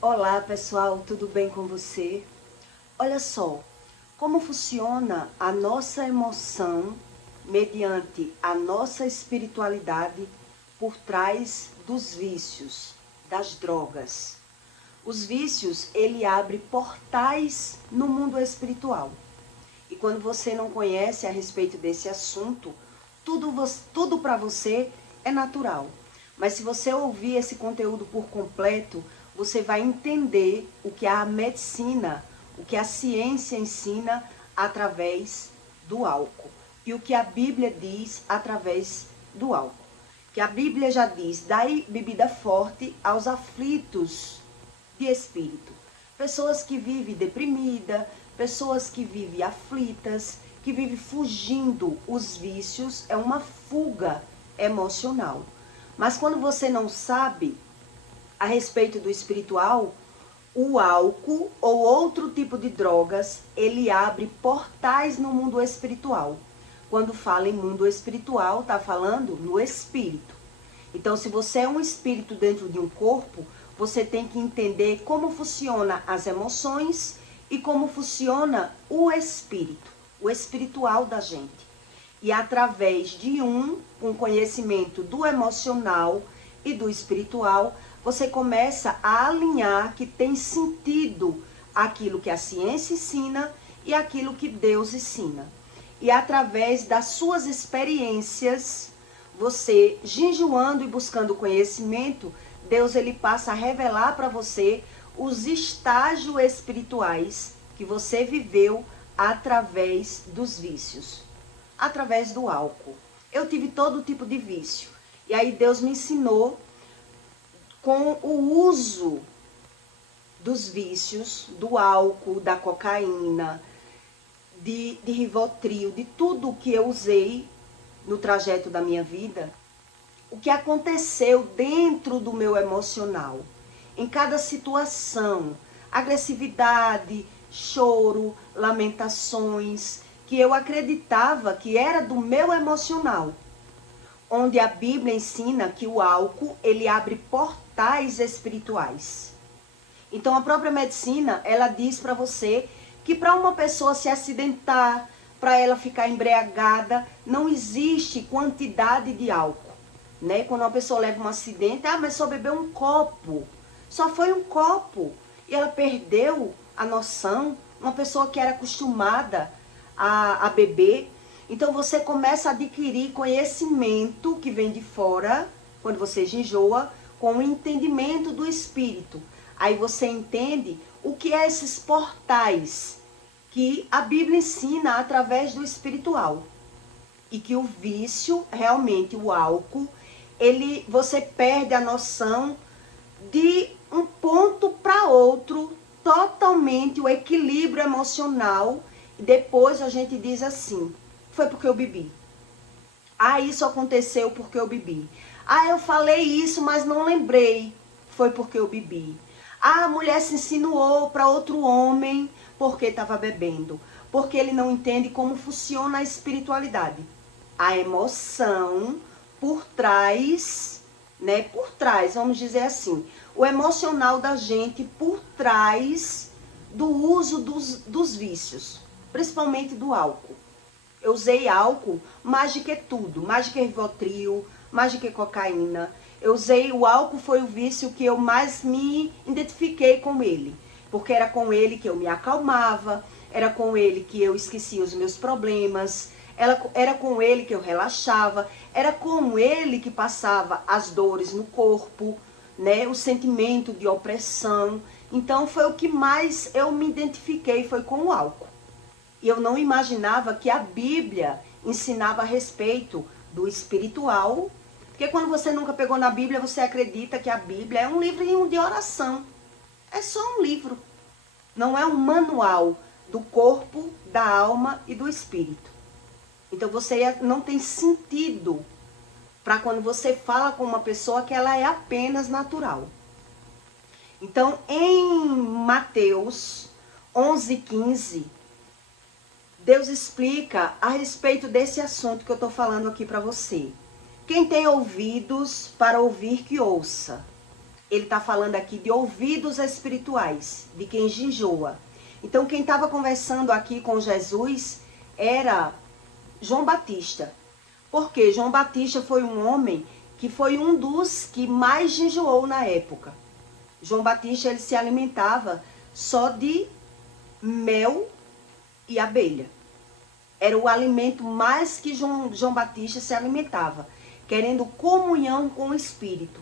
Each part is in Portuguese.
Olá pessoal, tudo bem com você? Olha só, como funciona a nossa emoção mediante a nossa espiritualidade por trás dos vícios, das drogas. Os vícios, ele abre portais no mundo espiritual. E quando você não conhece a respeito desse assunto, tudo para você é natural. Mas se você ouvir esse conteúdo por completo, você vai entender o que a medicina, o que a ciência ensina através do álcool. E o que a Bíblia diz através do álcool. Que a Bíblia já diz, dai bebida forte aos aflitos de espírito. Pessoas que vivem deprimidas, pessoas que vivem aflitas, que vivem fugindo. Os vícios é uma fuga emocional. Mas quando você não sabe a respeito do espiritual, o álcool ou outro tipo de drogas, ele abre portais no mundo espiritual. Quando fala em mundo espiritual, está falando no espírito. Então, se você é um espírito dentro de um corpo, você tem que entender como funciona as emoções e como funciona o espírito, o espiritual da gente. E através de um conhecimento do emocional e do espiritual, você começa a alinhar que tem sentido aquilo que a ciência ensina e aquilo que Deus ensina. E através das suas experiências, você jejuando e buscando conhecimento, Deus ele passa a revelar para você os estágios espirituais que você viveu através dos vícios, através do álcool. Eu tive todo tipo de vício. E aí Deus me ensinou com o uso dos vícios, do álcool, da cocaína, de Rivotril, de tudo que eu usei no trajeto da minha vida, o que aconteceu dentro do meu emocional, em cada situação, agressividade, choro, lamentações, que eu acreditava que era do meu emocional, onde a Bíblia ensina que o álcool, ele abre portais espirituais. Então a própria medicina, ela diz para você que para uma pessoa se acidentar, para ela ficar embriagada, não existe quantidade de álcool, né? Quando uma pessoa leva um acidente, mas só bebeu um copo, só foi um copo, e ela perdeu a noção, uma pessoa que era acostumada a beber. Então você começa a adquirir conhecimento que vem de fora, quando você jejua, com o entendimento do espírito. Aí você entende o que é esses portais que a Bíblia ensina através do espiritual. E que o vício, realmente o álcool, você perde a noção de um ponto para outro, totalmente o equilíbrio emocional. E depois a gente diz assim, foi porque eu bebi. Isso aconteceu porque eu bebi. Eu falei isso, mas não lembrei. Foi porque eu bebi. A mulher se insinuou para outro homem porque estava bebendo. Porque ele não entende como funciona a espiritualidade. A emoção por trás, né? Por trás, vamos dizer assim. O emocional da gente por trás do uso dos vícios. Principalmente do álcool. Eu usei álcool mais do que tudo. Mais do que Rivotril, mais do que cocaína. Eu usei o álcool, foi o vício que eu mais me identifiquei com ele. Porque era com ele que eu me acalmava, era com ele que eu esquecia os meus problemas, era com ele que eu relaxava, era com ele que passava as dores no corpo, né? O sentimento de opressão. Então foi o que mais eu me identifiquei, foi com o álcool. E eu não imaginava que a Bíblia ensinava a respeito do espiritual. Porque quando você nunca pegou na Bíblia, você acredita que a Bíblia é um livrinho de oração. É só um livro. Não é um manual do corpo, da alma e do espírito. Então você não tem sentido para quando você fala com uma pessoa que ela é apenas natural. Então em Mateus 11:15, Deus explica a respeito desse assunto que eu estou falando aqui para você. Quem tem ouvidos para ouvir, que ouça. ele está falando aqui de ouvidos espirituais, de quem jejua. Então, quem estava conversando aqui com Jesus era João Batista. Porque João Batista foi um homem que foi um dos que mais jejuou na época. João Batista, ele se alimentava só de mel e abelha. Era o alimento mais que João Batista se alimentava, querendo comunhão com o Espírito.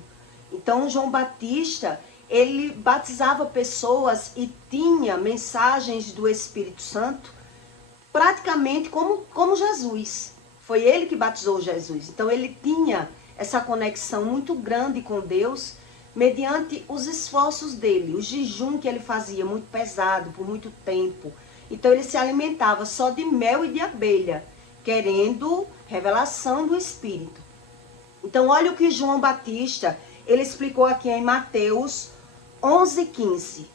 Então, João Batista, ele batizava pessoas e tinha mensagens do Espírito Santo praticamente como Jesus. Foi ele que batizou Jesus. Então, ele tinha essa conexão muito grande com Deus, mediante os esforços dele, o jejum que ele fazia, muito pesado, por muito tempo. Então, ele se alimentava só de mel e de abelha, querendo revelação do Espírito. Então, olha o que João Batista, ele explicou aqui em Mateus 11:15,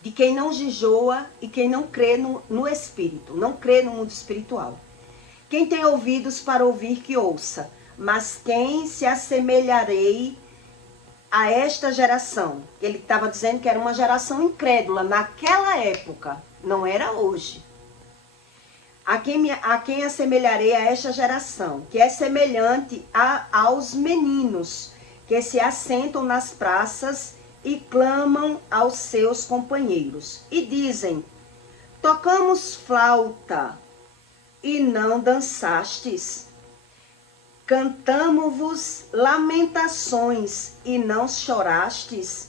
de quem não jejua e quem não crê no Espírito, não crê no mundo espiritual. Quem tem ouvidos para ouvir, que ouça. Mas quem se assemelharei a esta geração? Ele estava dizendo que era uma geração incrédula naquela época, não era hoje. A quem assemelharei a esta geração, que é semelhante aos meninos, que se assentam nas praças e clamam aos seus companheiros. E dizem, tocamos flauta e não dançastes. Cantamo-vos lamentações e não chorastes.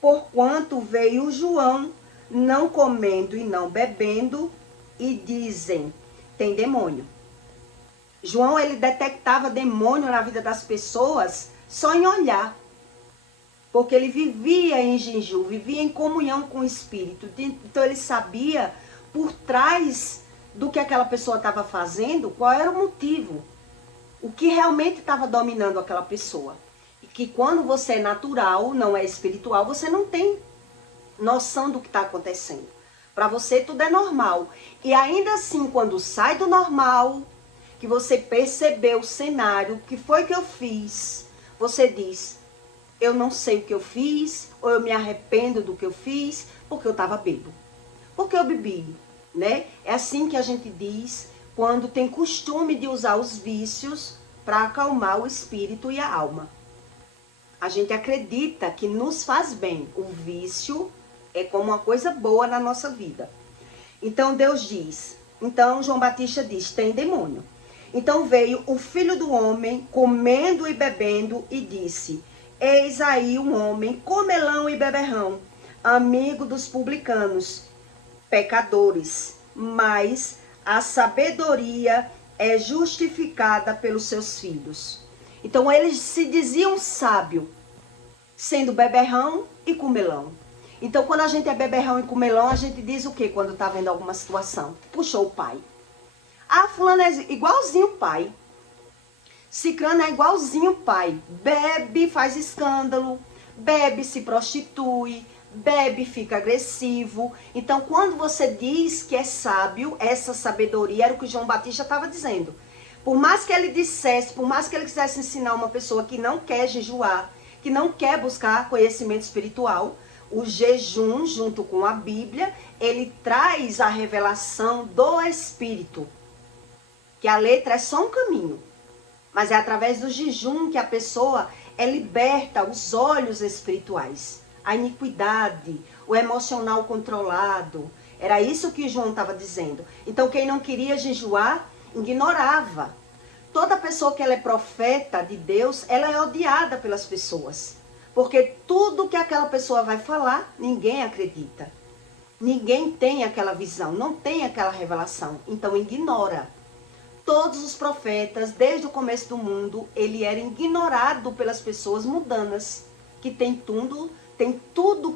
Porquanto veio João, não comendo e não bebendo, e dizem, tem demônio. João, ele detectava demônio na vida das pessoas só em olhar. Porque ele vivia em jejum, vivia em comunhão com o Espírito. Então ele sabia por trás do que aquela pessoa estava fazendo, qual era o motivo. O que realmente estava dominando aquela pessoa. E que quando você é natural, não é espiritual, você não tem noção do que está acontecendo. Para você tudo é normal. E ainda assim, quando sai do normal, que você percebeu o cenário, o que foi que eu fiz, você diz, eu não sei o que eu fiz, ou eu me arrependo do que eu fiz, porque eu estava bêbado. Porque eu bebi, né? É assim que a gente diz quando tem costume de usar os vícios para acalmar o espírito e a alma. A gente acredita que nos faz bem. O vício é como uma coisa boa na nossa vida. Então Deus diz, então João Batista diz, tem demônio. Então veio o Filho do Homem comendo e bebendo e disse, eis aí um homem comelão e beberrão, amigo dos publicanos, pecadores, mas a sabedoria é justificada pelos seus filhos. Então eles se diziam sábio, sendo beberrão e comelão. Então quando a gente é beberrão e comelão, a gente diz o que quando está vendo alguma situação? Puxou o pai. Ah, fulano é igualzinho o pai. Cicrano é igualzinho o pai. Bebe, faz escândalo, bebe, se prostitui, bebe, fica agressivo. Então, quando você diz que é sábio, essa sabedoria era o que João Batista estava dizendo. Por mais que ele dissesse, por mais que ele quisesse ensinar uma pessoa que não quer jejuar, que não quer buscar conhecimento espiritual, o jejum, junto com a Bíblia, ele traz a revelação do Espírito. Que a letra é só um caminho. Mas é através do jejum que a pessoa é liberta os olhos espirituais. A iniquidade, o emocional controlado. Era isso que João estava dizendo. Então quem não queria jejuar, ignorava. Toda pessoa que ela é profeta de Deus, ela é odiada pelas pessoas. Porque tudo que aquela pessoa vai falar, ninguém acredita. Ninguém tem aquela visão, não tem aquela revelação. Então ignora. Todos os profetas, desde o começo do mundo, ele era ignorado pelas pessoas mundanas, que tem tudo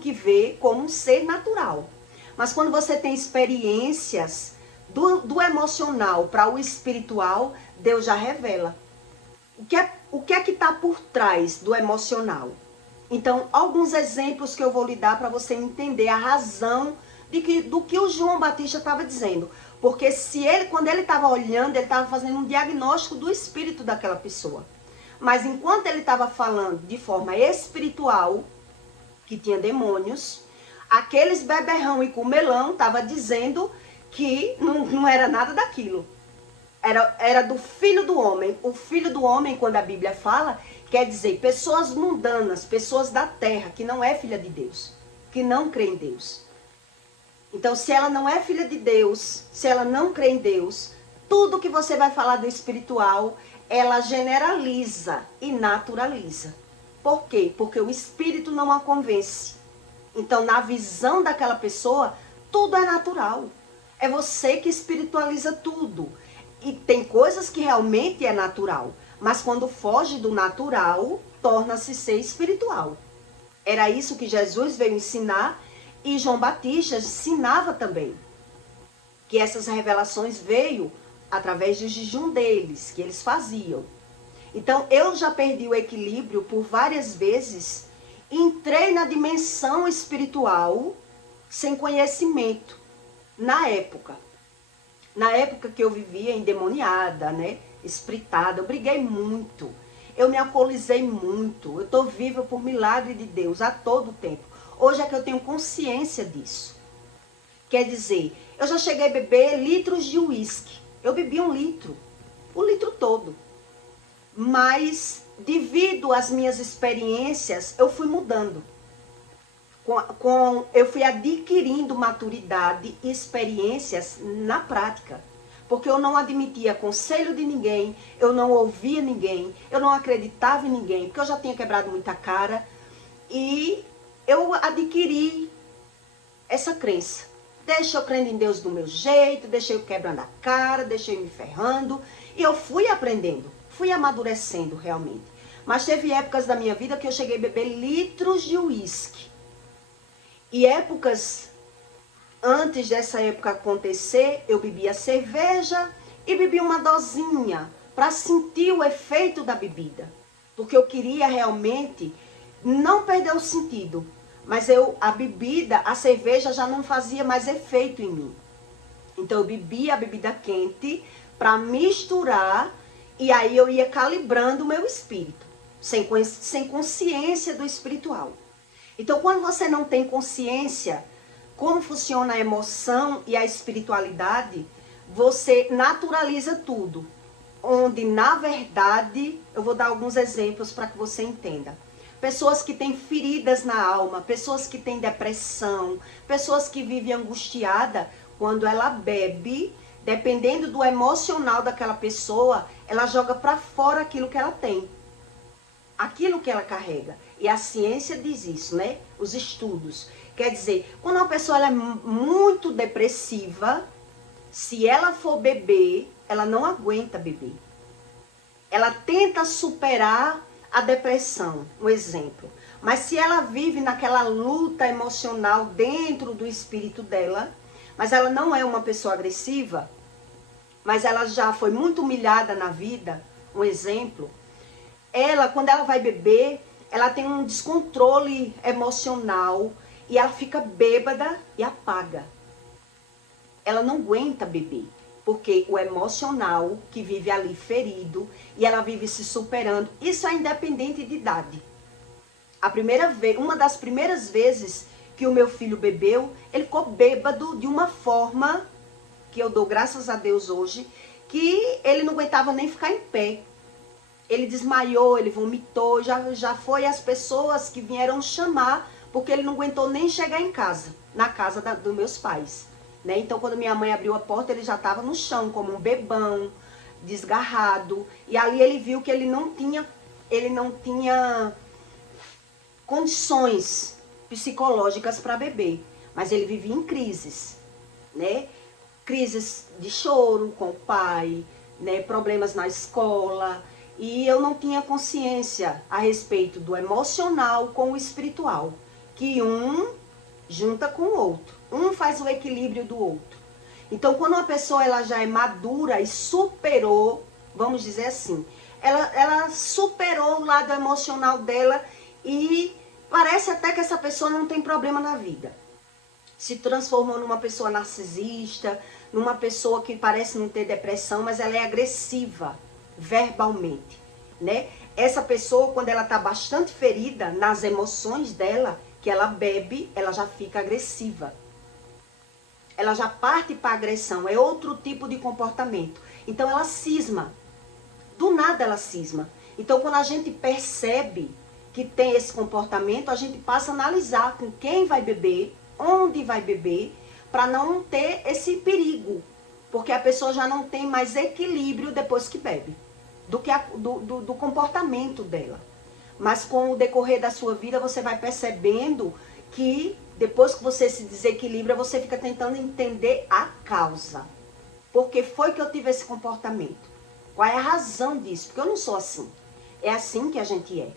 que ver como um ser natural. Mas quando você tem experiências do emocional para o espiritual, Deus já revela. O que é que está por trás do emocional? Então, alguns exemplos que eu vou lhe dar para você entender a razão do que o João Batista estava dizendo. Porque quando ele estava olhando, ele estava fazendo um diagnóstico do espírito daquela pessoa. Mas enquanto ele estava falando de forma espiritual, que tinha demônios. Aqueles beberrão e comelão estavam dizendo que não era nada daquilo. Era do filho do homem. O filho do homem, quando a Bíblia fala, quer dizer pessoas mundanas, pessoas da terra, que não é filha de Deus, que não crê em Deus. Então, se ela não é filha de Deus, se ela não crê em Deus, tudo que você vai falar do espiritual, ela generaliza e naturaliza. Por quê? Porque o espírito não a convence. Então, na visão daquela pessoa, tudo é natural. É você que espiritualiza tudo. E tem coisas que realmente é natural, mas quando foge do natural, torna-se ser espiritual. Era isso que Jesus veio ensinar e João Batista ensinava também. Que essas revelações veio através do jejum deles, que eles faziam. Então, eu já perdi o equilíbrio por várias vezes, entrei na dimensão espiritual sem conhecimento, na época. Na época que eu vivia endemoniada, né? Espritada, eu briguei muito. Eu me alcoolizei muito. Eu estou viva por milagre de Deus a todo tempo. Hoje é que eu tenho consciência disso. Quer dizer, eu já cheguei a beber litros de uísque. Eu bebi 1 litro. O litro todo. Mas, devido às minhas experiências, eu fui mudando. Eu fui adquirindo maturidade e experiências na prática. Porque eu não admitia conselho de ninguém, eu não ouvia ninguém, eu não acreditava em ninguém, porque eu já tinha quebrado muita cara. E eu adquiri essa crença. Deixa eu crendo em Deus do meu jeito, deixa eu quebrando a cara, deixa eu me ferrando. E eu fui aprendendo, fui amadurecendo realmente. Mas teve épocas da minha vida que eu cheguei a beber litros de uísque. E épocas, antes dessa época acontecer, eu bebia cerveja e bebia uma dosinha para sentir o efeito da bebida. Porque eu queria realmente não perder o sentido. Mas a bebida, a cerveja já não fazia mais efeito em mim. Então eu bebia a bebida quente para misturar e aí eu ia calibrando o meu espírito, sem consciência do espiritual. Então quando você não tem consciência como funciona a emoção e a espiritualidade, você naturaliza tudo. Onde na verdade, eu vou dar alguns exemplos para que você entenda. Pessoas que têm feridas na alma, pessoas que têm depressão, pessoas que vivem angustiada, quando ela bebe, dependendo do emocional daquela pessoa, ela joga para fora aquilo que ela tem, aquilo que ela carrega. E a ciência diz isso, né? Os estudos. Quer dizer, quando uma pessoa ela é muito depressiva, se ela for beber, ela não aguenta beber. Ela tenta superar a depressão, um exemplo. Mas se ela vive naquela luta emocional dentro do espírito dela, mas ela não é uma pessoa agressiva, mas ela já foi muito humilhada na vida, um exemplo, ela, quando ela vai beber, ela tem um descontrole emocional e ela fica bêbada e apaga. Ela não aguenta beber. Porque o emocional que vive ali ferido e ela vive se superando, isso é independente de idade. Uma das primeiras vezes que o meu filho bebeu, ele ficou bêbado de uma forma que eu dou graças a Deus hoje, que ele não aguentava nem ficar em pé. Ele desmaiou, ele vomitou, já foi as pessoas que vieram chamar, porque ele não aguentou nem chegar em casa, na casa dos meus pais. Né? Então, quando minha mãe abriu a porta, ele já estava no chão, como um bebão, desgarrado. E ali ele viu que ele não tinha condições psicológicas para beber. Mas ele vivia em crises, né? Crises de choro com o pai, né? Problemas na escola. E eu não tinha consciência a respeito do emocional com o espiritual. Que um junta com o outro. Um faz o equilíbrio do outro. Então, quando uma pessoa ela já é madura e superou, vamos dizer assim, ela superou o lado emocional dela e parece até que essa pessoa não tem problema na vida. Se transformou numa pessoa narcisista, numa pessoa que parece não ter depressão, mas ela é agressiva verbalmente, né? Essa pessoa, quando ela está bastante ferida nas emoções dela, que ela bebe, ela já fica agressiva. Ela já parte para agressão, é outro tipo de comportamento. Então ela cisma, do nada ela cisma. Então quando a gente percebe que tem esse comportamento, a gente passa a analisar com quem vai beber, onde vai beber, para não ter esse perigo. Porque a pessoa já não tem mais equilíbrio depois que bebe, do comportamento dela. Mas com o decorrer da sua vida, você vai percebendo que depois que você se desequilibra, você fica tentando entender a causa. Por que foi que eu tive esse comportamento? Qual é a razão disso? Porque eu não sou assim. É assim que a gente é.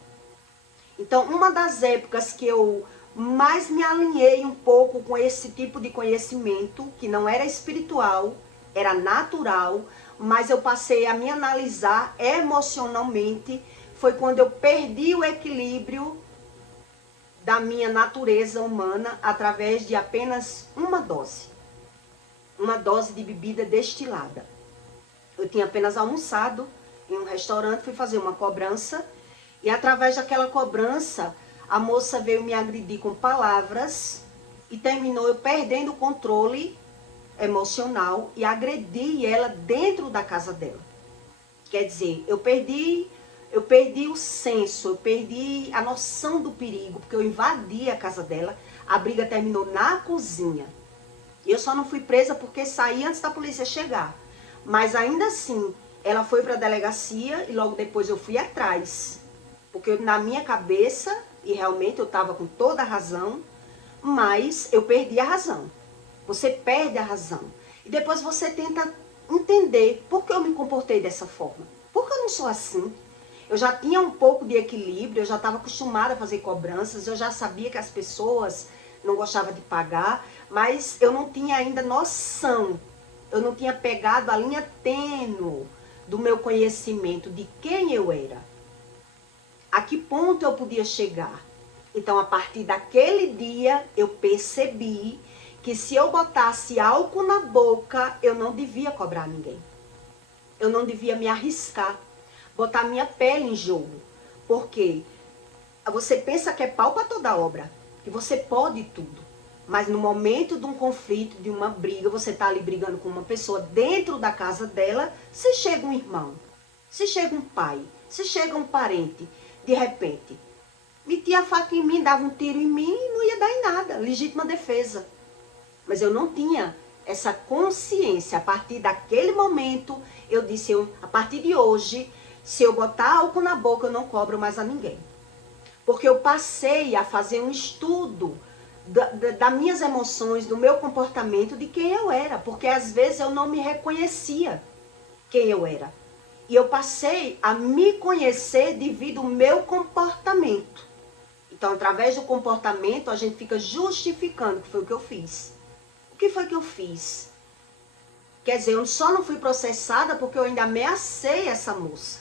Então, uma das épocas que eu mais me alinhei um pouco com esse tipo de conhecimento, que não era espiritual, era natural, mas eu passei a me analisar emocionalmente, foi quando eu perdi o equilíbrio da minha natureza humana através de apenas uma dose de bebida destilada. Eu tinha apenas almoçado em um restaurante, fui fazer uma cobrança e através daquela cobrança a moça veio me agredir com palavras e terminou eu perdendo o controle emocional e agredi ela dentro da casa dela. Quer dizer, eu perdi o senso, eu perdi a noção do perigo, porque eu invadi a casa dela, a briga terminou na cozinha. Eu só não fui presa porque saí antes da polícia chegar. Mas ainda assim, ela foi para a delegacia e logo depois eu fui atrás. Porque na minha cabeça, e realmente eu estava com toda a razão, mas eu perdi a razão. Você perde a razão. E depois você tenta entender por que eu me comportei dessa forma. Por que eu não sou assim? Eu já tinha um pouco de equilíbrio, eu já estava acostumada a fazer cobranças, eu já sabia que as pessoas não gostavam de pagar, mas eu não tinha ainda noção, eu não tinha pegado a linha tênue do meu conhecimento de quem eu era. A que ponto eu podia chegar? Então, a partir daquele dia, eu percebi que se eu botasse álcool na boca, eu não devia cobrar ninguém. Eu não devia me arriscar, botar minha pele em jogo. Porque você pensa que é pau para toda obra, que você pode tudo. Mas no momento de um conflito, de uma briga, você está ali brigando com uma pessoa dentro da casa dela, se chega um irmão, se chega um pai, se chega um parente, de repente, metia a faca em mim, dava um tiro em mim e não ia dar em nada, legítima defesa. Mas eu não tinha essa consciência. A partir daquele momento, eu disse, a partir de hoje, se eu botar álcool na boca, eu não cobro mais a ninguém. Porque eu passei a fazer um estudo das minhas emoções, do meu comportamento, de quem eu era. Porque às vezes eu não me reconhecia quem eu era. E eu passei a me conhecer devido ao meu comportamento. Então, através do comportamento, a gente fica justificando que foi o que eu fiz. O que foi que eu fiz? Quer dizer, eu só não fui processada porque eu ainda ameacei essa moça.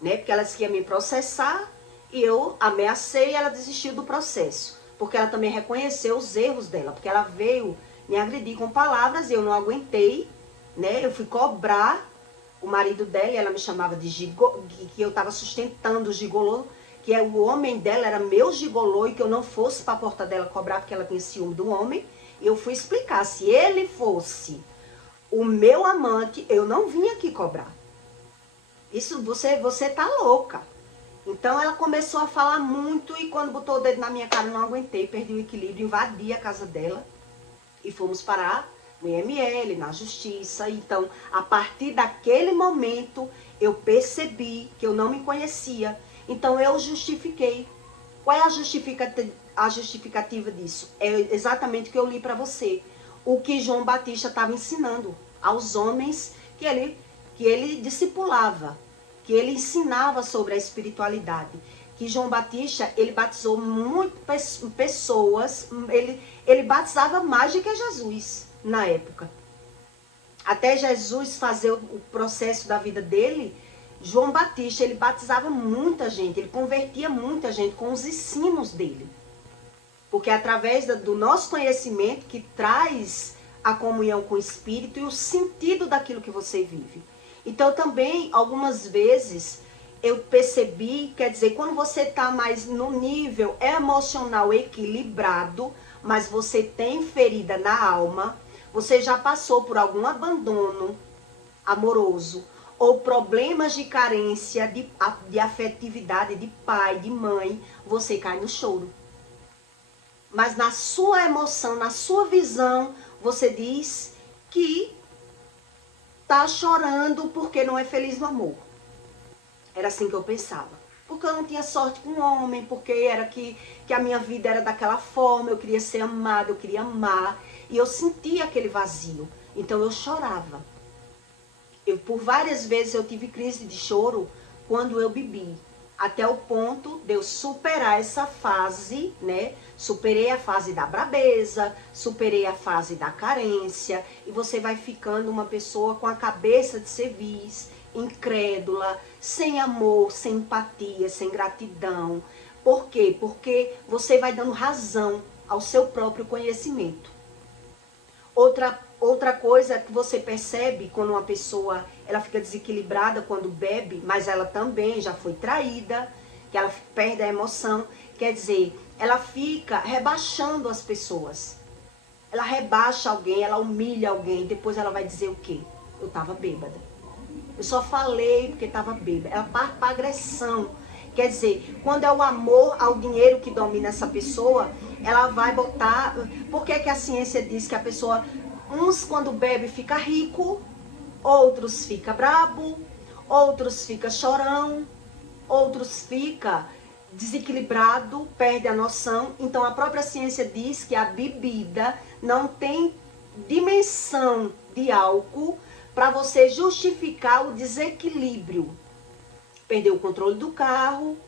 Né? Porque ela disse que ia me processar e eu ameacei e ela desistiu do processo. Porque ela também reconheceu os erros dela. Porque ela veio me agredir com palavras e eu não aguentei. Né? Eu fui cobrar o marido dela e ela me chamava de gigolô, que eu estava sustentando o gigolô, que é o homem dela, era meu gigolô e que eu não fosse para a porta dela cobrar porque ela tinha ciúme do homem. E eu fui explicar, se ele fosse o meu amante, eu não vim aqui cobrar. Isso, você tá louca. Então ela começou a falar muito e quando botou o dedo na minha cara, eu não aguentei, perdi o equilíbrio, invadi a casa dela e fomos parar no IML, na justiça. Então, a partir daquele momento, eu percebi que eu não me conhecia. Então, eu justifiquei. Qual é a justificativa disso? É exatamente o que eu li para você. O que João Batista estava ensinando aos homens que ele discipulava, que ele ensinava sobre a espiritualidade. Que João Batista, ele batizou muitas pessoas, ele batizava mais do que Jesus na época. Até Jesus fazer o processo da vida dele, João Batista, ele batizava muita gente, ele convertia muita gente com os ensinos dele. Porque é através do nosso conhecimento que traz a comunhão com o Espírito e o sentido daquilo que você vive. Então também, algumas vezes, eu percebi, quer dizer, quando você está mais no nível emocional equilibrado, mas você tem ferida na alma, você já passou por algum abandono amoroso, ou problemas de carência, de afetividade, de pai, de mãe, você cai no choro. Mas na sua emoção, na sua visão, você diz que tá chorando porque não é feliz no amor. Era assim que eu pensava. Porque eu não tinha sorte com o homem, porque era que a minha vida era daquela forma, eu queria ser amada, eu queria amar. E eu sentia aquele vazio. Então eu chorava. Por várias vezes eu tive crise de choro quando eu bebi. Até o ponto de eu superar essa fase, né? Superei a fase da brabeza, superei a fase da carência. E você vai ficando uma pessoa com a cabeça de cerviz, incrédula, sem amor, sem empatia, sem gratidão. Por quê? Porque você vai dando razão ao seu próprio conhecimento. Outra coisa que você percebe quando uma pessoa ela fica desequilibrada quando bebe, mas ela também já foi traída, que ela perde a emoção, quer dizer, ela fica rebaixando as pessoas. Ela rebaixa alguém, ela humilha alguém, depois ela vai dizer o quê? Eu estava bêbada. Eu só falei porque estava bêbada. Ela parte para agressão. Quer dizer, quando é o amor ao dinheiro que domina essa pessoa, ela vai botar... Por que a ciência diz que a pessoa... Uns quando bebe fica rico, outros fica brabo, outros fica chorão, outros fica desequilibrado, perde a noção. Então a própria ciência diz que a bebida não tem dimensão de álcool para você justificar o desequilíbrio. Perdeu o controle do carro,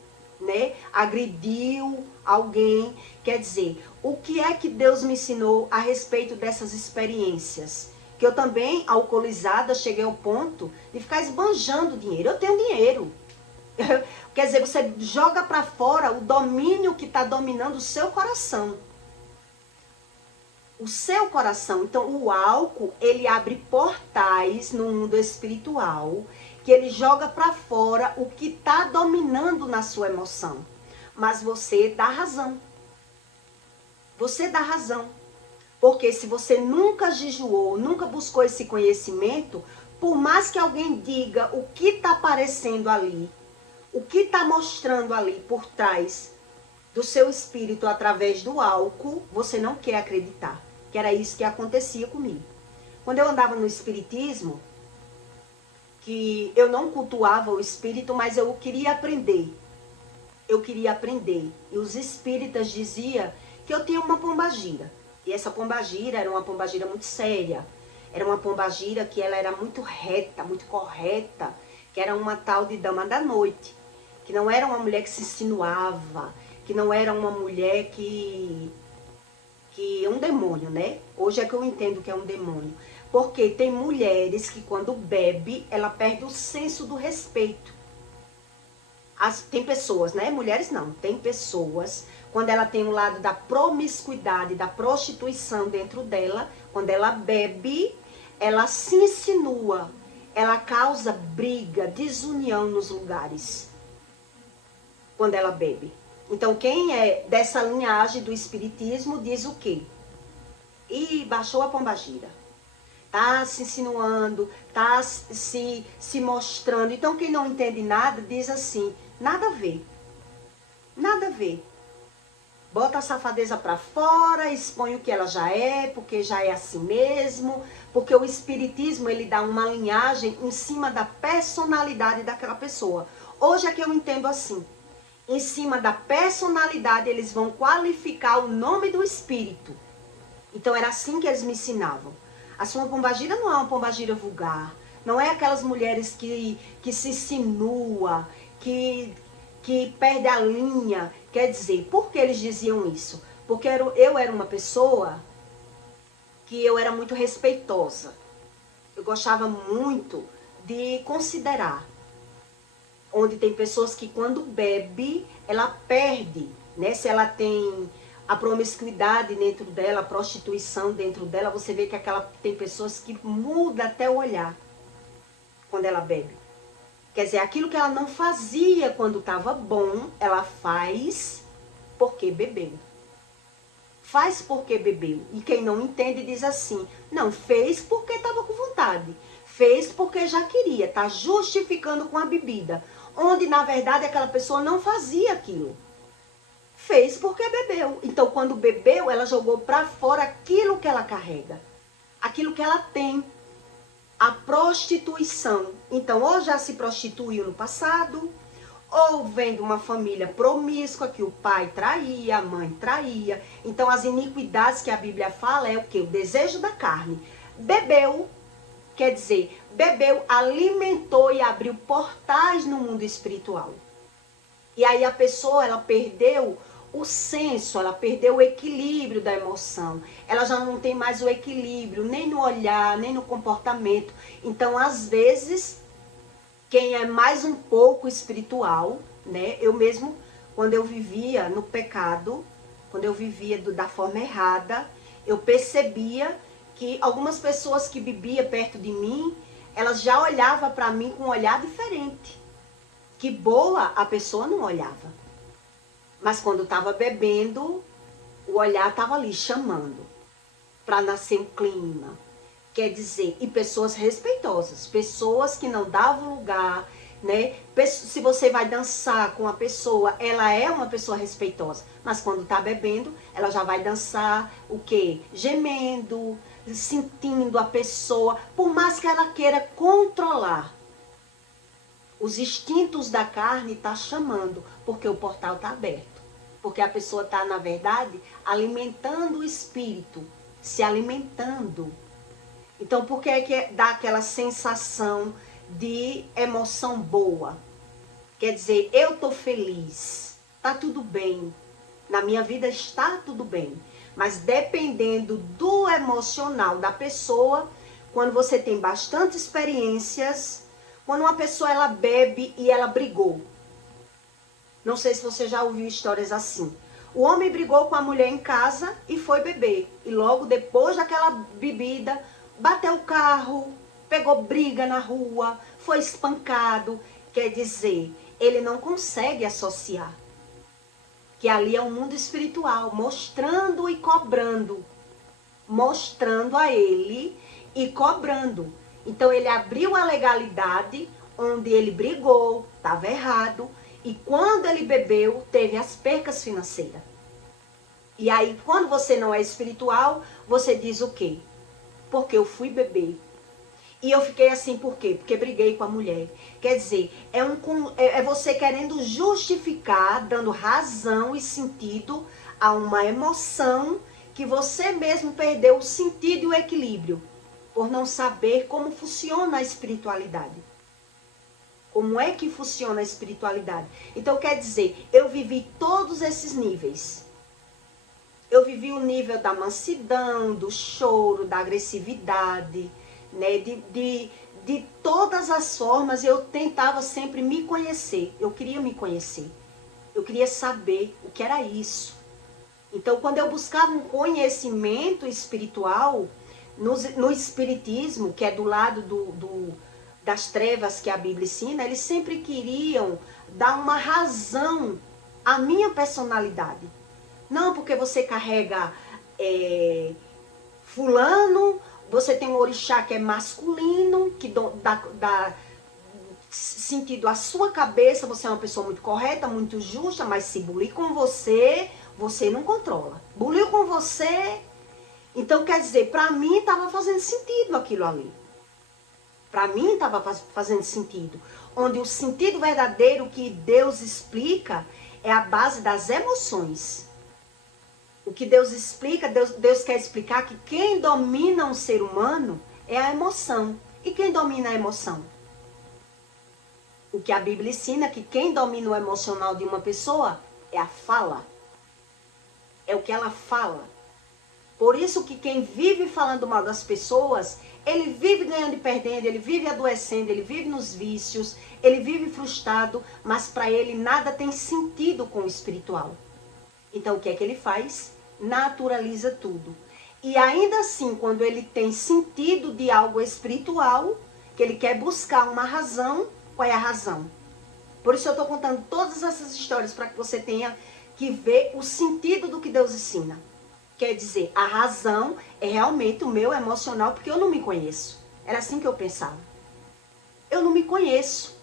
né? Agrediu alguém. Quer dizer, o que é que Deus me ensinou a respeito dessas experiências? Que eu também, alcoolizada, cheguei ao ponto de ficar esbanjando dinheiro. Eu tenho dinheiro. Quer dizer, você joga para fora o domínio que está dominando o seu coração. O seu coração. Então, o álcool, ele abre portais no mundo espiritual, que ele joga para fora o que está dominando na sua emoção. Mas você dá razão. Você dá razão. Porque se você nunca jejuou, nunca buscou esse conhecimento, por mais que alguém diga o que está aparecendo ali, o que está mostrando ali por trás do seu espírito através do álcool, você não quer acreditar. Que era isso que acontecia comigo. Quando eu andava no espiritismo, que eu não cultuava o espírito, mas eu queria aprender. Eu queria aprender. E os espíritas diziam que eu tinha uma pombagira. E essa pombagira era uma pombagira muito séria. Era uma pombagira que ela era muito reta, muito correta. Que era uma tal de dama da noite. Que não era uma mulher que se insinuava. Que não era uma mulher que é um demônio, né? Hoje é que eu entendo que é um demônio. Porque tem mulheres que quando bebe, ela perde o senso do respeito. Tem pessoas, né? Mulheres não. Tem pessoas, quando ela tem um lado da promiscuidade, da prostituição dentro dela, quando ela bebe, ela se insinua. Ela causa briga, desunião nos lugares. Quando ela bebe. Então, quem é dessa linhagem do espiritismo diz o quê? Ih, baixou a pombagira. Tá se insinuando, tá se mostrando. Então, quem não entende nada diz assim, nada a ver. Nada a ver. Bota a safadeza pra fora, expõe o que ela já é, porque já é assim mesmo. Porque o espiritismo, ele dá uma linhagem em cima da personalidade daquela pessoa. Hoje é que eu entendo assim. Em cima da personalidade, eles vão qualificar o nome do espírito. Então, era assim que eles me ensinavam. A sua pombagira não é uma pombagira vulgar. Não é aquelas mulheres que se insinua, que perde a linha. Quer dizer, por que eles diziam isso? Porque eu era uma pessoa que eu era muito respeitosa. Eu gostava muito de considerar. Onde tem pessoas que quando bebe, ela perde, né? Se ela tem a promiscuidade dentro dela, a prostituição dentro dela, você vê que tem pessoas que muda até o olhar quando ela bebe. Quer dizer, aquilo que ela não fazia quando estava bom, ela faz porque bebeu. Faz porque bebeu. E quem não entende diz assim, não, fez porque estava com vontade. Fez porque já queria, está justificando com a bebida. Onde, na verdade, aquela pessoa não fazia aquilo. Fez porque bebeu. Então, quando bebeu, ela jogou para fora aquilo que ela carrega. Aquilo que ela tem. A prostituição. Então, ou já se prostituiu no passado, ou vem de uma família promíscua, que o pai traía, a mãe traía. Então, as iniquidades que a Bíblia fala é o quê? O desejo da carne. Bebeu, quer dizer, bebeu, alimentou e abriu portais no mundo espiritual. E aí a pessoa, ela perdeu o senso, ela perdeu o equilíbrio da emoção. Ela já não tem mais o equilíbrio, nem no olhar, nem no comportamento. Então, às vezes, quem é mais um pouco espiritual, né? Eu mesmo, quando eu vivia no pecado, quando eu vivia da forma errada, eu percebia que algumas pessoas que bebiam perto de mim, elas já olhavam para mim com um olhar diferente. Que boa a pessoa não olhava. Mas quando estava bebendo, o olhar estava ali chamando para nascer um clima. Quer dizer, e pessoas respeitosas, pessoas que não davam lugar, né? Se você vai dançar com a pessoa, ela é uma pessoa respeitosa. Mas quando está bebendo, ela já vai dançar o quê? Gemendo, sentindo a pessoa, por mais que ela queira controlar. Os instintos da carne estão chamando, porque o portal está aberto. Porque a pessoa está, na verdade, alimentando o espírito, se alimentando. Então, por que é que dá aquela sensação de emoção boa? Quer dizer, eu estou feliz, está tudo bem, na minha vida está tudo bem. Mas dependendo do emocional da pessoa, quando você tem bastante experiências, quando uma pessoa ela bebe e ela brigou. Não sei se você já ouviu histórias assim. O homem brigou com a mulher em casa e foi beber. E logo depois daquela bebida, bateu o carro, pegou briga na rua, foi espancado. Quer dizer, ele não consegue associar. Que ali é um mundo espiritual, mostrando e cobrando. Mostrando a ele e cobrando. Então ele abriu a legalidade, onde ele brigou, estava errado. E quando ele bebeu, teve as percas financeiras. E aí, quando você não é espiritual, você diz o quê? Porque eu fui beber. E eu fiquei assim, por quê? Porque briguei com a mulher. Quer dizer, é você querendo justificar, dando razão e sentido a uma emoção que você mesmo perdeu o sentido e o equilíbrio, por não saber como funciona a espiritualidade. Como é que funciona a espiritualidade? Então, quer dizer, eu vivi todos esses níveis. Eu vivi o nível da mansidão, do choro, da agressividade, né? De todas as formas, eu tentava sempre me conhecer. Eu queria me conhecer. Eu queria saber o que era isso. Então, quando eu buscava um conhecimento espiritual, no espiritismo, que é do lado das trevas que a Bíblia ensina, eles sempre queriam dar uma razão à minha personalidade. Não porque você carrega fulano, você tem um orixá que é masculino, que dá sentido à sua cabeça, você é uma pessoa muito correta, muito justa, mas se bulir com você, você não controla. Buliu com você, então quer dizer, para mim estava fazendo sentido aquilo ali. Para mim estava fazendo sentido. Onde o sentido verdadeiro que Deus explica é a base das emoções. O que Deus explica, Deus quer explicar que quem domina um ser humano é a emoção. E quem domina a emoção? O que a Bíblia ensina é que quem domina o emocional de uma pessoa é a fala. É o que ela fala. Por isso que quem vive falando mal das pessoas, ele vive ganhando e perdendo, ele vive adoecendo, ele vive nos vícios, ele vive frustrado, mas para ele nada tem sentido com o espiritual. Então o que é que ele faz? Naturaliza tudo. E ainda assim, quando ele tem sentido de algo espiritual, que ele quer buscar uma razão, qual é a razão. Por isso eu estou contando todas essas histórias para que você tenha que ver o sentido do que Deus ensina. Quer dizer, a razão é realmente o meu emocional, porque eu não me conheço. Era assim que eu pensava. Eu não me conheço.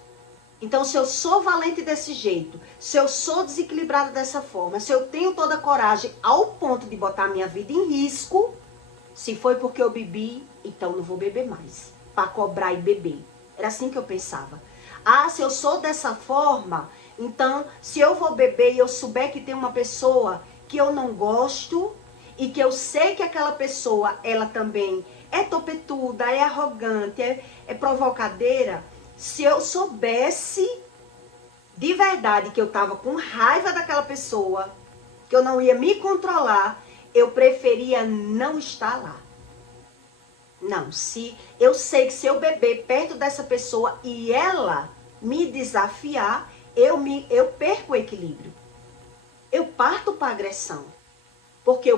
Então, se eu sou valente desse jeito, se eu sou desequilibrada dessa forma, se eu tenho toda a coragem ao ponto de botar a minha vida em risco, se foi porque eu bebi, então não vou beber mais. Para cobrar e beber. Era assim que eu pensava. Ah, se eu sou dessa forma, então, se eu vou beber e eu souber que tem uma pessoa que eu não gosto e que eu sei que aquela pessoa, ela também é topetuda, é arrogante, é provocadeira, se eu soubesse de verdade que eu estava com raiva daquela pessoa, que eu não ia me controlar, eu preferia não estar lá. Não, se eu sei que se eu beber perto dessa pessoa e ela me desafiar, eu perco o equilíbrio. Eu parto para agressão. Porque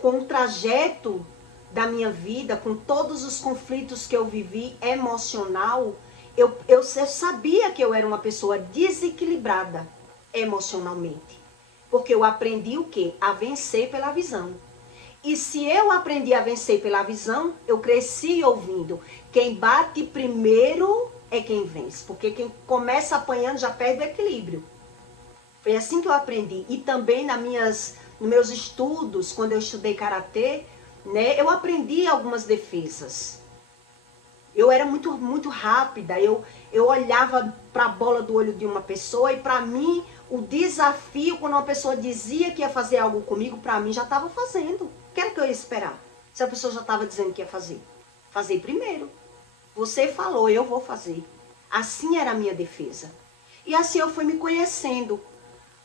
com o trajeto da minha vida, com todos os conflitos que eu vivi emocional, eu sabia que eu era uma pessoa desequilibrada emocionalmente. Porque eu aprendi o quê? A vencer pela visão. E se eu aprendi a vencer pela visão, eu cresci ouvindo. Quem bate primeiro é quem vence. Porque quem começa apanhando já perde o equilíbrio. Foi assim que eu aprendi. E também nos meus estudos, quando eu estudei karatê, né, eu aprendi algumas defesas. Eu era muito rápida. Eu olhava para a bola do olho de uma pessoa e para mim o desafio, quando uma pessoa dizia que ia fazer algo comigo, para mim já estava fazendo. O que era que eu ia esperar? Se a pessoa já estava dizendo que ia fazer. Fazer primeiro. Você falou, eu vou fazer. Assim era a minha defesa. E assim eu fui me conhecendo,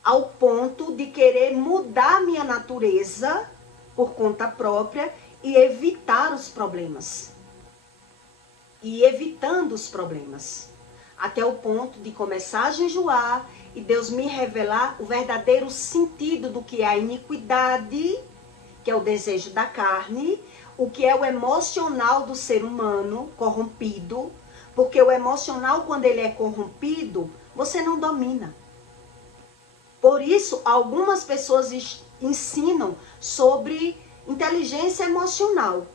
ao ponto de querer mudar a minha natureza por conta própria e evitar os problemas. E evitando os problemas. Até o ponto de começar a jejuar e Deus me revelar o verdadeiro sentido do que é a iniquidade, que é o desejo da carne, o que é o emocional do ser humano corrompido, porque o emocional, quando ele é corrompido, você não domina. Por isso, algumas pessoas ensinam sobre inteligência emocional,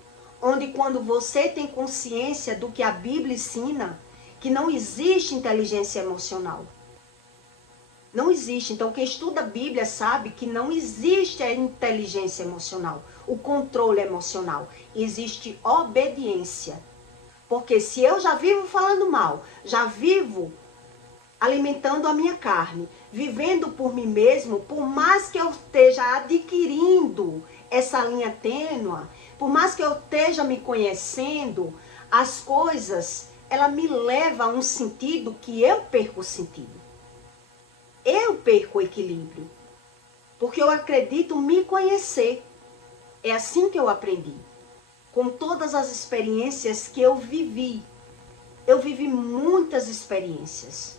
onde quando você tem consciência do que a Bíblia ensina, que não existe inteligência emocional. Não existe. Então, quem estuda a Bíblia sabe que não existe a inteligência emocional, o controle emocional. Existe obediência. Porque se eu já vivo falando mal, já vivo alimentando a minha carne, vivendo por mim mesmo, por mais que eu esteja adquirindo essa linha tênue, por mais que eu esteja me conhecendo, as coisas, ela me leva a um sentido que eu perco o sentido. Eu perco o equilíbrio. Porque eu acredito me conhecer. É assim que eu aprendi. Com todas as experiências que eu vivi. Eu vivi muitas experiências.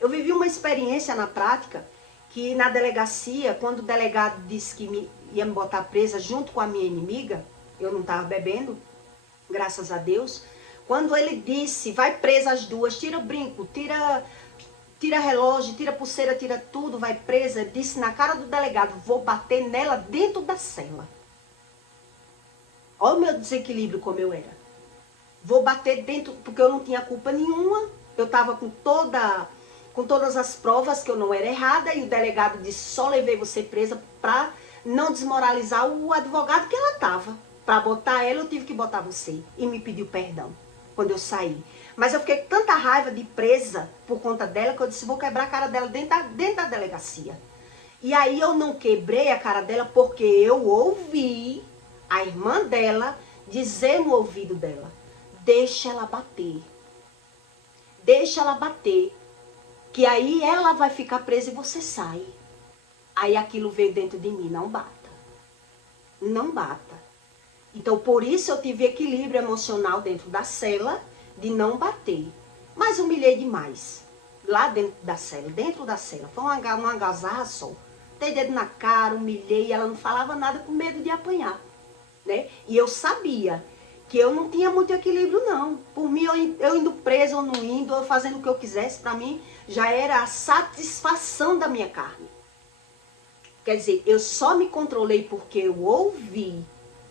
Eu vivi uma experiência na prática que na delegacia, quando o delegado disse que ia me botar presa junto com a minha inimiga, eu não estava bebendo, graças a Deus. Quando ele disse, vai presa as duas, tira o brinco, tira relógio, tira pulseira, tira tudo, vai presa, disse na cara do delegado, vou bater nela dentro da cela. Olha o meu desequilíbrio como eu era. Vou bater dentro, porque eu não tinha culpa nenhuma, eu estava com todas as provas que eu não era errada, e o delegado disse, só levei você presa para não desmoralizar o advogado que ela estava. Para botar ela, eu tive que botar você. E me pediu perdão quando eu saí. Mas eu fiquei com tanta raiva de presa por conta dela, que eu disse, vou quebrar a cara dela dentro da delegacia. E aí eu não quebrei a cara dela porque eu ouvi a irmã dela dizer no ouvido dela, deixa ela bater. Deixa ela bater. Que aí ela vai ficar presa e você sai. Aí aquilo veio dentro de mim, não bata. Não bata. Então por isso eu tive equilíbrio emocional dentro da cela, de não bater. Mas humilhei demais. Lá dentro da cela. Foi uma algazarra só. Dei dedo na cara, humilhei, ela não falava nada com medo de apanhar. Né? E eu sabia que eu não tinha muito equilíbrio, não. Por mim, eu indo presa ou não indo, ou fazendo o que eu quisesse, para mim, já era a satisfação da minha carne. Quer dizer, eu só me controlei porque eu ouvi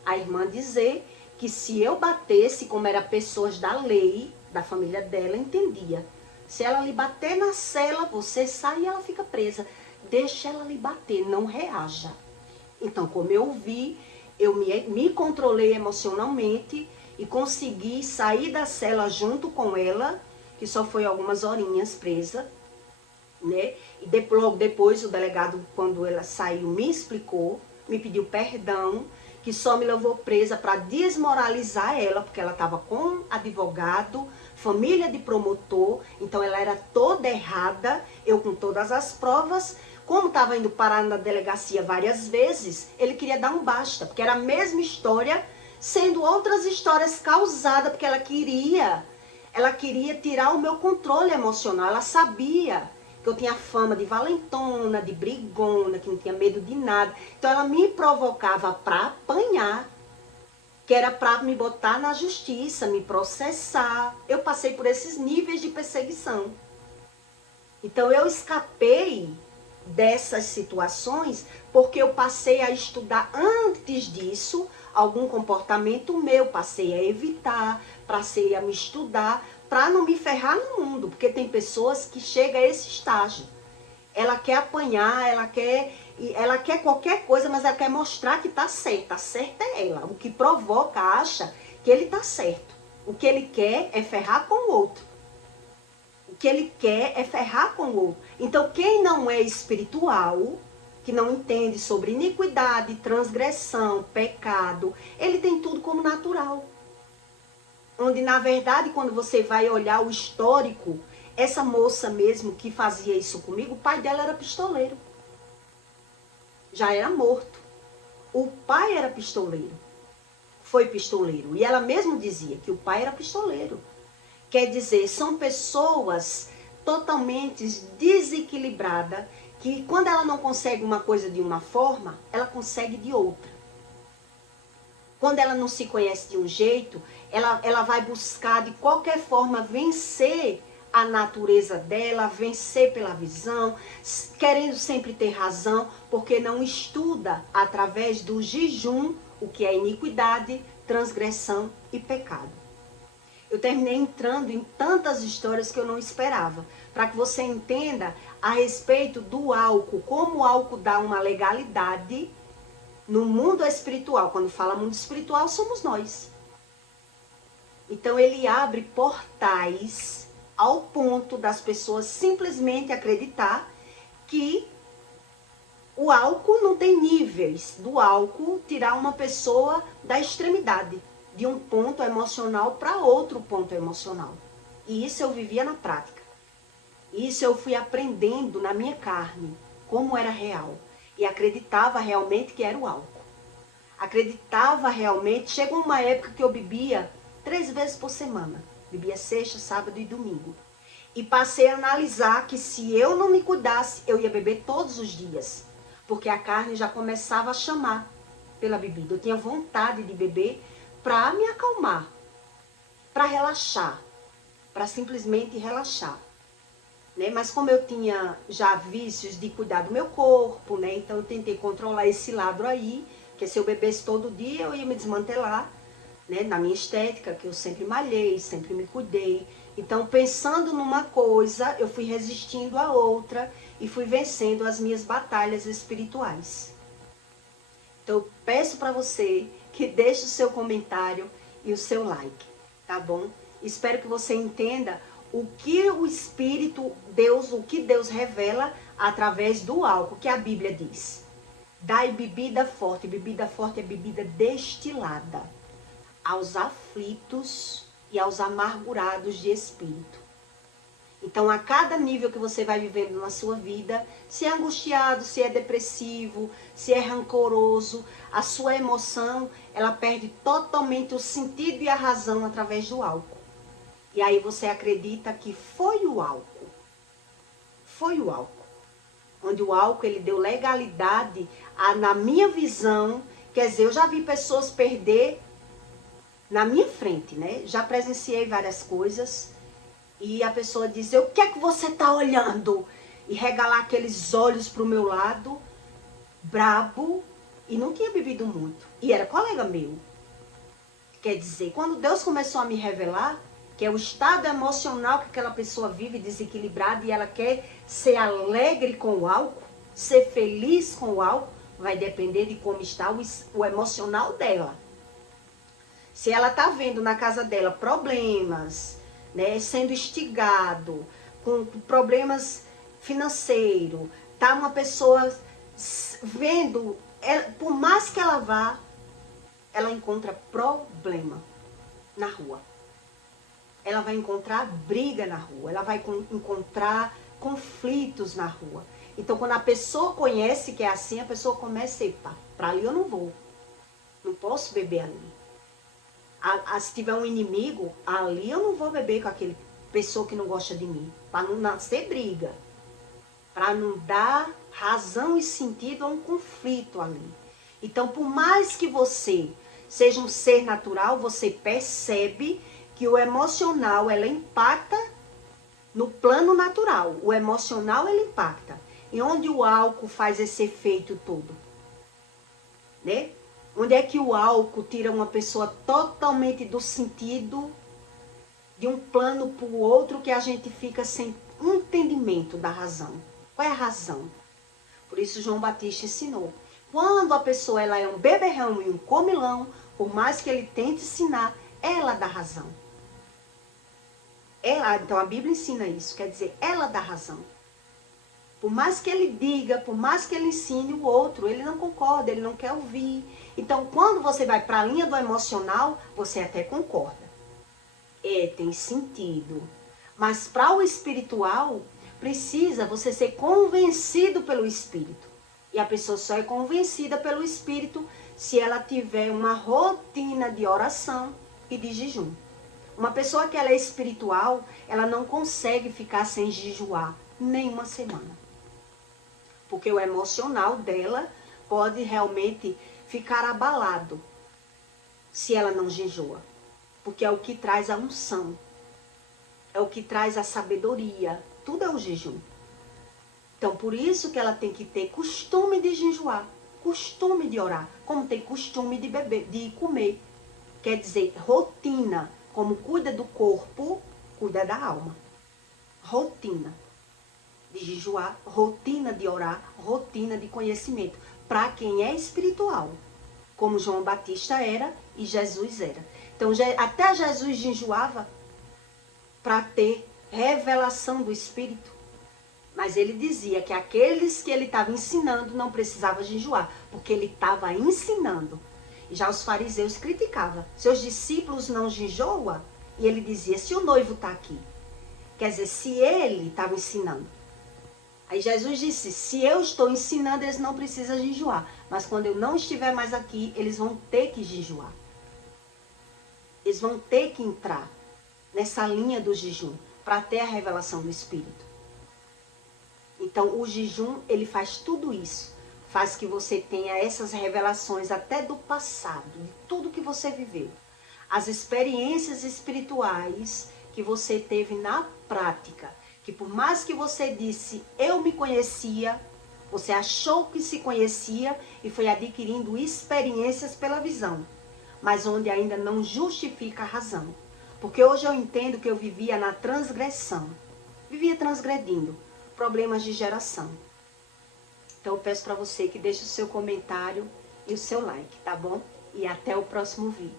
a irmã dizer que se eu batesse, como eram pessoas da lei, da família dela, entendia. Se ela lhe bater na cela, você sai e ela fica presa. Deixa ela lhe bater, não reaja. Então, como eu ouvi, eu me controlei emocionalmente e consegui sair da cela junto com ela, que só foi algumas horinhas presa, né? E logo depois o delegado, quando ela saiu, me explicou, me pediu perdão, que só me levou presa para desmoralizar ela, porque ela estava com advogado, família de promotor, então ela era toda errada, eu com todas as provas. Como estava indo parar na delegacia várias vezes, ele queria dar um basta, porque era a mesma história, sendo outras histórias causadas, porque ela queria tirar o meu controle emocional. Ela sabia que eu tinha fama de valentona, de brigona, que não tinha medo de nada. Então ela me provocava para apanhar, que era para me botar na justiça, me processar. Eu passei por esses níveis de perseguição. Então eu escapei dessas situações porque eu passei a estudar antes disso algum comportamento meu, passei a evitar, passei a me estudar para não me ferrar no mundo, porque tem pessoas que chegam a esse estágio. Ela quer apanhar, ela quer qualquer coisa, mas ela quer mostrar que está certa. A certa é ela. O que provoca, acha que ele está certo. O que ele quer é ferrar com o outro. O que ele quer é ferrar com o outro. Então, quem não é espiritual, que não entende sobre iniquidade, transgressão, pecado, ele tem tudo como natural. Onde, na verdade, quando você vai olhar o histórico, essa moça mesmo que fazia isso comigo, o pai dela era pistoleiro. Já era morto. O pai era pistoleiro. Foi pistoleiro. E ela mesmo dizia que o pai era pistoleiro. Quer dizer, são pessoas totalmente desequilibradas, que quando ela não consegue uma coisa de uma forma, ela consegue de outra. Quando ela não se conhece de um jeito, ela vai buscar de qualquer forma vencer a natureza dela, vencer pela visão, querendo sempre ter razão, porque não estuda através do jejum o que é iniquidade, transgressão e pecado. Eu terminei entrando em tantas histórias que eu não esperava, para que você entenda a respeito do álcool, como o álcool dá uma legalidade no mundo espiritual. Quando fala mundo espiritual, somos nós. Então ele abre portais ao ponto das pessoas simplesmente acreditar que o álcool não tem níveis, do álcool tirar uma pessoa da extremidade, de um ponto emocional para outro ponto emocional. E isso eu vivia na prática. Isso eu fui aprendendo na minha carne, como era real. E acreditava realmente que era o álcool. Acreditava realmente. Chegou uma época que eu bebia 3 vezes por semana. Bebia sexta, sábado e domingo. E passei a analisar que se eu não me cuidasse, eu ia beber todos os dias. Porque a carne já começava a chamar pela bebida. Eu tinha vontade de beber para me acalmar, para relaxar, para simplesmente relaxar. Né? Mas como eu tinha já vícios de cuidar do meu corpo, né? Então eu tentei controlar esse lado aí, que se eu bebesse todo dia eu ia me desmantelar, né? Na minha estética, que eu sempre malhei, sempre me cuidei. Então pensando numa coisa, eu fui resistindo a outra e fui vencendo as minhas batalhas espirituais. Então eu peço para você que deixe o seu comentário e o seu like, tá bom? Espero que você entenda o que o Espírito, Deus, o que Deus revela através do álcool, que a Bíblia diz. Dai bebida forte é bebida destilada aos aflitos e aos amargurados de espírito. Então, a cada nível que você vai vivendo na sua vida, se é angustiado, se é depressivo, se é rancoroso, a sua emoção, ela perde totalmente o sentido e a razão através do álcool. E aí você acredita que foi o álcool. Foi o álcool. Onde o álcool, ele deu legalidade na minha visão. Quer dizer, eu já vi pessoas perder na minha frente, né? Já presenciei várias coisas e a pessoa diz, o que é que você tá olhando? E regalar aqueles olhos pro meu lado, brabo, e não tinha bebido muito. E era colega meu. Quer dizer, quando Deus começou a me revelar, que é o estado emocional que aquela pessoa vive desequilibrada e ela quer ser alegre com o álcool, ser feliz com o álcool, vai depender de como está o emocional dela. Se ela está vendo na casa dela problemas, né, sendo instigado, com problemas financeiros, tá uma pessoa vendo, por mais que ela vá, ela encontra problema na rua. Ela vai encontrar briga na rua, ela vai encontrar conflitos na rua. Então, quando a pessoa conhece que é assim, a pessoa começa a ir, para ali eu não vou. Não posso beber ali. Se tiver um inimigo, ali eu não vou beber com aquele pessoa que não gosta de mim. Para não nascer briga. Para não dar razão e sentido a um conflito ali. Então, por mais que você seja um ser natural, você percebe que o emocional, ela impacta no plano natural. O emocional, ele impacta. E onde o álcool faz esse efeito todo? Né? Onde é que o álcool tira uma pessoa totalmente do sentido de um plano para o outro que a gente fica sem entendimento da razão? Qual é a razão? Por isso João Batista ensinou. Quando a pessoa ela é um beberrão e um comilão, por mais que ele tente ensinar, ela dá razão. Então a Bíblia ensina isso, quer dizer, ela dá razão. Por mais que ele diga, por mais que ele ensine o outro, ele não concorda, ele não quer ouvir. Então, quando você vai para a linha do emocional, você até concorda. Tem sentido. Mas para o espiritual, precisa você ser convencido pelo Espírito. E a pessoa só é convencida pelo Espírito se ela tiver uma rotina de oração e de jejum. Uma pessoa que ela é espiritual, ela não consegue ficar sem jejuar nem uma semana. Porque o emocional dela pode realmente ficar abalado se ela não jejua. Porque é o que traz a unção. É o que traz a sabedoria. Tudo é o jejum. Então, por isso que ela tem que ter costume de jejuar. Costume de orar. Como tem costume de beber, de comer. Quer dizer, rotina. Como cuida do corpo, cuida da alma. Rotina de jejuar, rotina de orar, rotina de conhecimento. Para quem é espiritual, como João Batista era e Jesus era. Então, até Jesus jejuava para ter revelação do Espírito. Mas ele dizia que aqueles que ele estava ensinando não precisavam jejuar, porque ele estava ensinando. E já os fariseus criticavam. Seus discípulos não jejuam? E ele dizia, se o noivo está aqui. Quer dizer, se ele estava ensinando. Aí Jesus disse, se eu estou ensinando, eles não precisam jejuar. Mas quando eu não estiver mais aqui, eles vão ter que jejuar. Eles vão ter que entrar nessa linha do jejum para ter a revelação do Espírito. Então, o jejum, ele faz tudo isso. Faz que você tenha essas revelações até do passado, de tudo que você viveu. As experiências espirituais que você teve na prática. Que por mais que você disse, eu me conhecia, você achou que se conhecia e foi adquirindo experiências pela visão. Mas onde ainda não justifica a razão. Porque hoje eu entendo que eu vivia na transgressão. Vivia transgredindo. Problemas de geração. Então eu peço para você que deixe o seu comentário e o seu like, tá bom? E até o próximo vídeo.